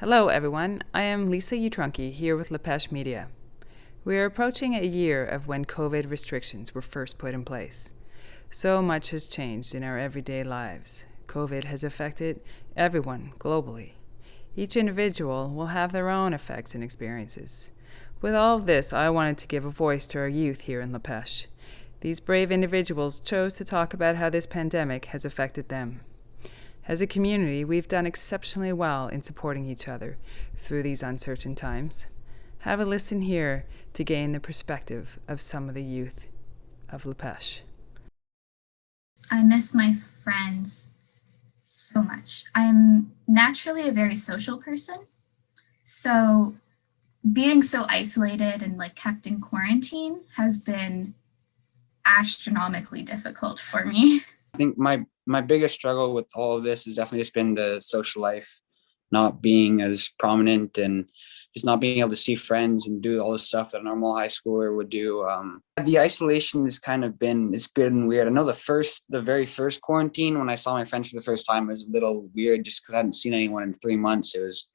Hello, everyone. I am Lisa Utrunke here with Pêche Media. We are approaching a year of when COVID restrictions were first put in place. So much has changed in our everyday lives. COVID has affected everyone globally. Each individual will have their own effects and experiences. With all of this, I wanted to give a voice to our youth here in Pêche. These brave individuals chose to talk about how this pandemic has affected them. As a community, we've done exceptionally well in supporting each other through these uncertain times. Have a listen here to gain the perspective of some of the youth of Pêche. I miss my friends so much. I'm naturally a very social person. So being so isolated and kept in quarantine has been astronomically difficult for me. I think my biggest struggle with all of this has definitely just been the social life not being as prominent and just not being able to see friends and do all the stuff that a normal high schooler would do. The isolation has it's been weird. I know the very first quarantine when I saw my friends for the first time was a little weird just because I hadn't seen anyone in 3 months. It was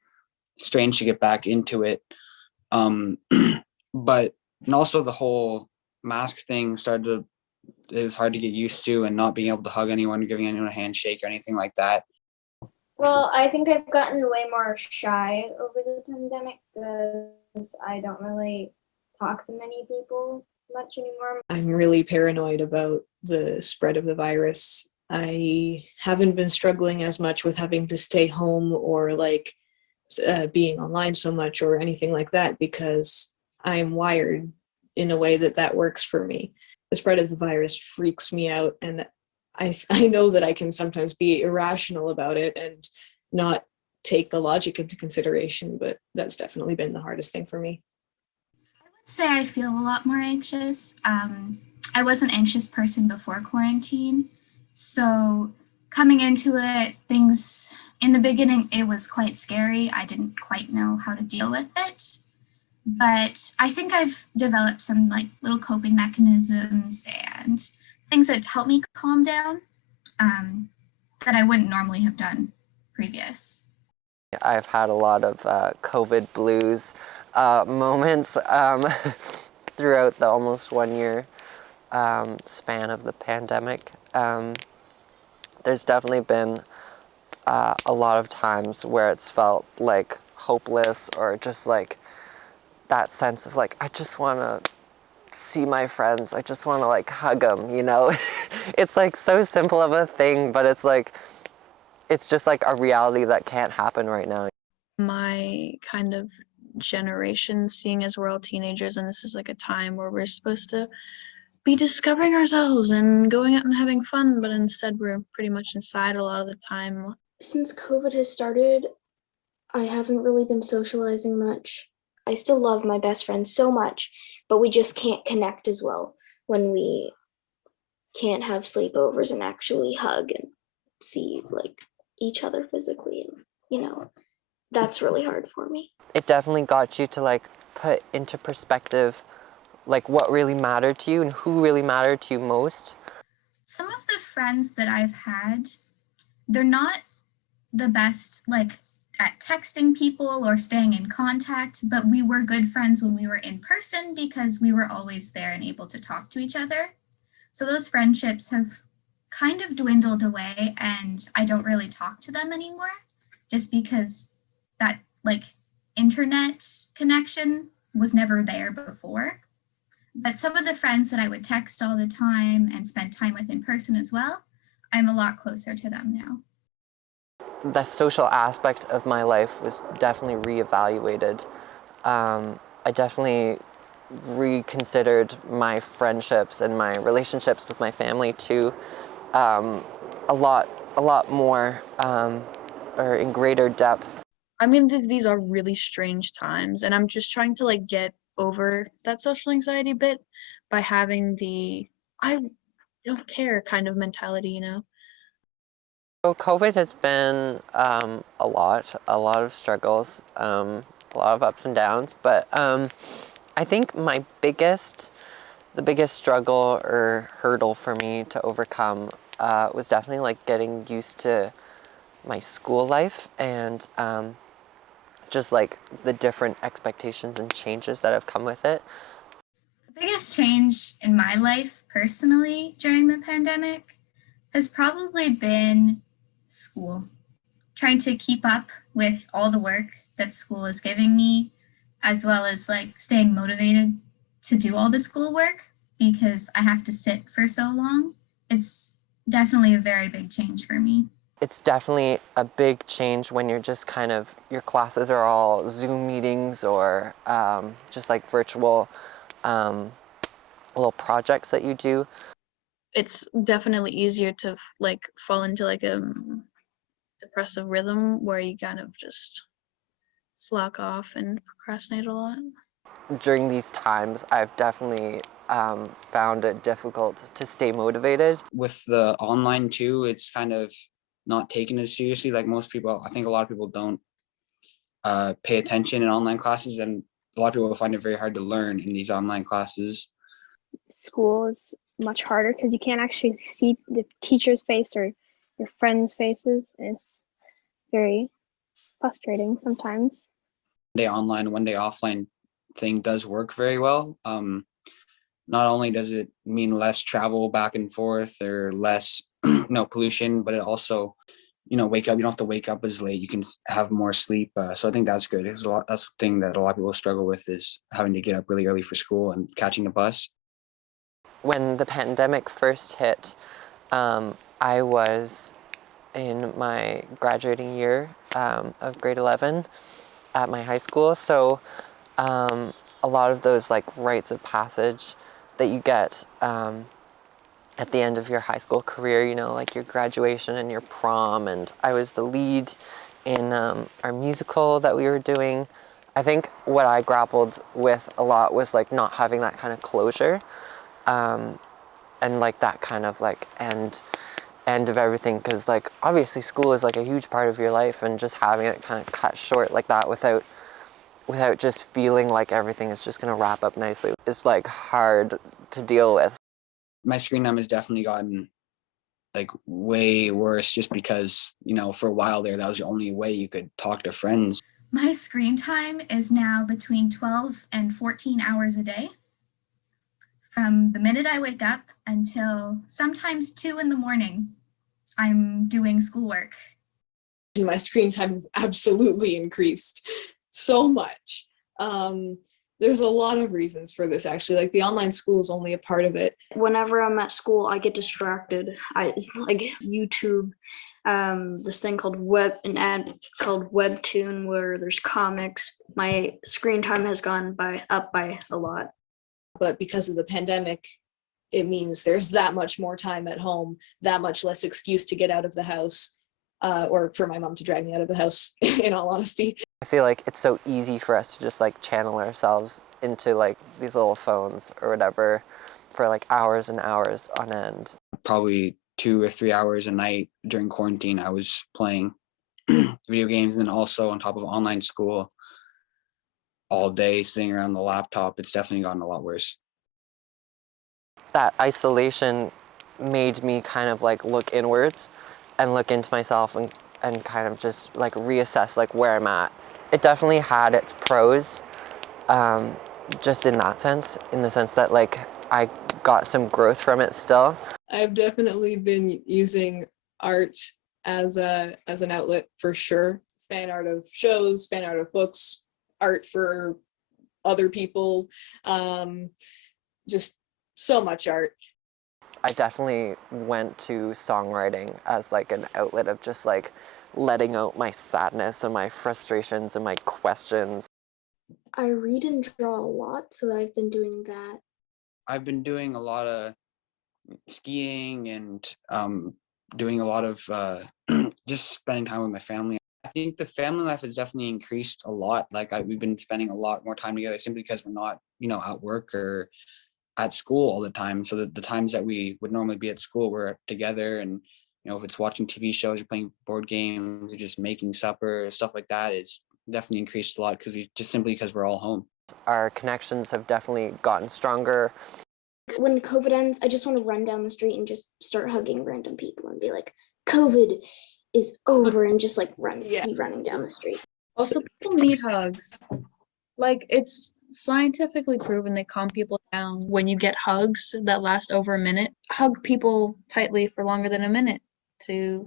strange to get back into it. But and also the whole mask thing it was hard to get used to, and not being able to hug anyone or giving anyone a handshake or anything like that. Well, I think I've gotten way more shy over the pandemic because I don't really talk to many people much anymore. I'm really paranoid about the spread of the virus. I haven't been struggling as much with having to stay home or being online so much or anything like that because I'm wired in a way that works for me. The spread of the virus freaks me out, and I know that I can sometimes be irrational about it and not take the logic into consideration, but that's definitely been the hardest thing for me. I would say I feel a lot more anxious. I was an anxious person before quarantine. So coming into it, things in the beginning, it was quite scary. I didn't quite know how to deal with it. But I think I've developed some little coping mechanisms and things that help me calm down that I wouldn't normally have done previous. I've had a lot of COVID blues moments throughout the almost 1 year span of the pandemic. There's definitely been a lot of times where it's felt like hopeless or just that sense of I just want to see my friends. I just want to hug them, you know? It's so simple of a thing, but it's just a reality that can't happen right now. My kind of generation, seeing as we're all teenagers and this is a time where we're supposed to be discovering ourselves and going out and having fun, but instead we're pretty much inside a lot of the time. Since COVID has started, I haven't really been socializing much. I still love my best friend so much, but we just can't connect as well when we can't have sleepovers and actually hug and see each other physically. And that's really hard for me. It definitely got you to put into perspective what really mattered to you and who really mattered to you most. Some of the friends that I've had, they're not the best at texting people or staying in contact, but we were good friends when we were in person because we were always there and able to talk to each other. So those friendships have kind of dwindled away, and I don't really talk to them anymore just because that internet connection was never there before. But some of the friends that I would text all the time and spend time with in person as well, I'm a lot closer to them now. The social aspect of my life was definitely reevaluated. I definitely reconsidered my friendships and my relationships with my family too, a lot more or in greater depth. I mean, these are really strange times, and I'm just trying to get over that social anxiety bit by having the I don't care kind of mentality. So COVID has been a lot of struggles, a lot of ups and downs, but I think the biggest struggle or hurdle for me to overcome was definitely getting used to my school life and just like the different expectations and changes that have come with it. The biggest change in my life personally during the pandemic has probably been school. Trying to keep up with all the work that school is giving me, as well as like staying motivated to do all the schoolwork because I have to sit for so long. It's definitely a very big change for me. It's definitely a big change when you're just kind of, your classes are all Zoom meetings or just like virtual little projects that you do. It's definitely easier to like fall into like a depressive rhythm where you kind of just slack off and procrastinate a lot. During these times, I've definitely found it difficult to stay motivated. With the online too, it's kind of not taken as seriously. Like most people, I think a lot of people don't pay attention in online classes, and a lot of people find it very hard to learn in these online classes. School is much harder because you can't actually see the teacher's face or your friends' faces. It's very frustrating sometimes. One day online, one day offline thing does work very well. Not only does it mean less travel back and forth or less pollution, but it also, wake up, you don't have to wake up as late, you can have more sleep. So I think that's good. That's the thing that a lot of people struggle with, is having to get up really early for school and catching a bus. When the pandemic first hit, I was in my graduating year of grade 11 at my high school. So a lot of those like rites of passage that you get at the end of your high school career, like your graduation and your prom. And I was the lead in our musical that we were doing. I think what I grappled with a lot was like not having that kind of closure and like that kind of like end of everything, because like obviously school is like a huge part of your life, and just having it kind of cut short like that without just feeling like everything is just going to wrap up nicely is like hard to deal with. My screen time has definitely gotten like way worse, just because, for a while there, that was the only way you could talk to friends. My screen time is now between 12 and 14 hours a day. From the minute I wake up until sometimes 2 in the morning, I'm doing schoolwork. My screen time has absolutely increased so much. There's a lot of reasons for this, actually. Like the online school is only a part of it. Whenever I'm at school, I get distracted. It's like YouTube, this thing called Webtoon, where there's comics. My screen time has gone up by a lot. But because of the pandemic, it means there's that much more time at home, that much less excuse to get out of the house, or for my mom to drag me out of the house, in all honesty. I feel like it's so easy for us to just like channel ourselves into like these little phones or whatever for like hours and hours on end. Probably 2 or 3 hours a night during quarantine, I was playing video games, and then also on top of online school all day sitting around the laptop. It's definitely gotten a lot worse. That isolation made me kind of like look inwards and look into myself and kind of just like reassess like where I'm at. It definitely had its pros, just in that sense, in the sense that like I got some growth from it still. I've definitely been using art as an outlet for sure. Fan art of shows, fan art of books, art for other people, just so much art. I definitely went to songwriting as like an outlet of just like letting out my sadness and my frustrations and my questions. I read and draw a lot, so I've been doing that. I've been doing a lot of skiing and doing a lot of just spending time with my family. I think the family life has definitely increased a lot. Like we've been spending a lot more time together simply because we're not, at work or at school all the time. So the times that we would normally be at school, we're together, and if it's watching TV shows or playing board games or just making supper, stuff like that, is definitely increased a lot because we're all home. Our connections have definitely gotten stronger. When COVID ends, I just want to run down the street and just start hugging random people and be like, COVID is over, and just like be running down the street. Also, people need hugs. Like, it's scientifically proven they calm people down when you get hugs that last over a minute. Hug people tightly for longer than a minute to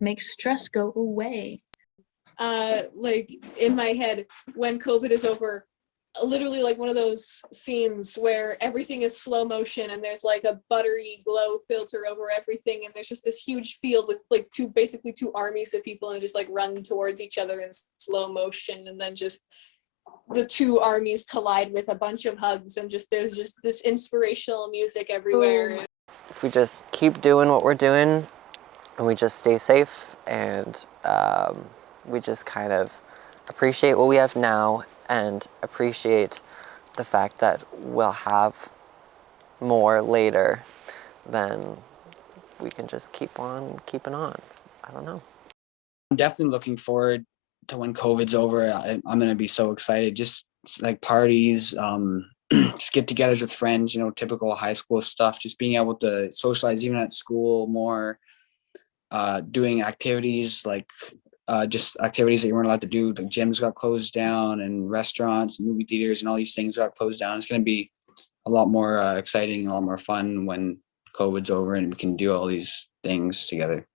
make stress go away. Like in my head, when COVID is over, literally like one of those scenes where everything is slow motion and there's like a buttery glow filter over everything, and there's just this huge field with like basically two armies of people, and just like run towards each other in slow motion, and then just the two armies collide with a bunch of hugs, and just there's just this inspirational music everywhere. If we just keep doing what we're doing and we just stay safe, and we just kind of appreciate what we have now and appreciate the fact that we'll have more later, then we can just keep on keeping on. I don't know. I'm definitely looking forward to when COVID's over. I'm going to be so excited. Just like parties, just get-togethers with friends, typical high school stuff, just being able to socialize even at school more, doing activities like just activities that you weren't allowed to do. The gyms got closed down, and restaurants and movie theaters and all these things got closed down. It's going to be a lot more exciting, a lot more fun when COVID's over and we can do all these things together.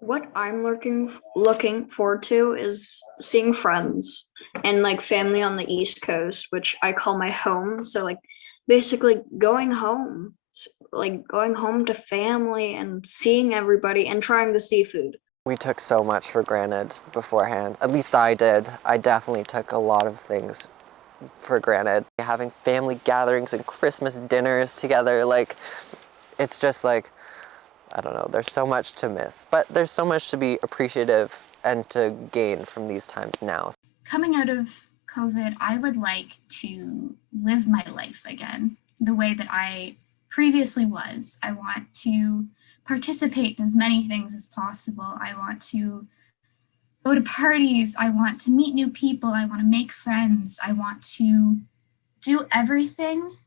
What I'm looking forward to is seeing friends and like family on the East Coast, which I call my home. So like basically going home, like going home to family and seeing everybody and trying the seafood. We took so much for granted beforehand. At least I did. I definitely took a lot of things for granted. Having family gatherings and Christmas dinners together, like, it's just like, I don't know, there's so much to miss, but there's so much to be appreciative and to gain from these times now. Coming out of COVID, I would like to live my life again the way that I previously was. I want to participate in as many things as possible. I want to go to parties. I want to meet new people. I want to make friends. I want to do everything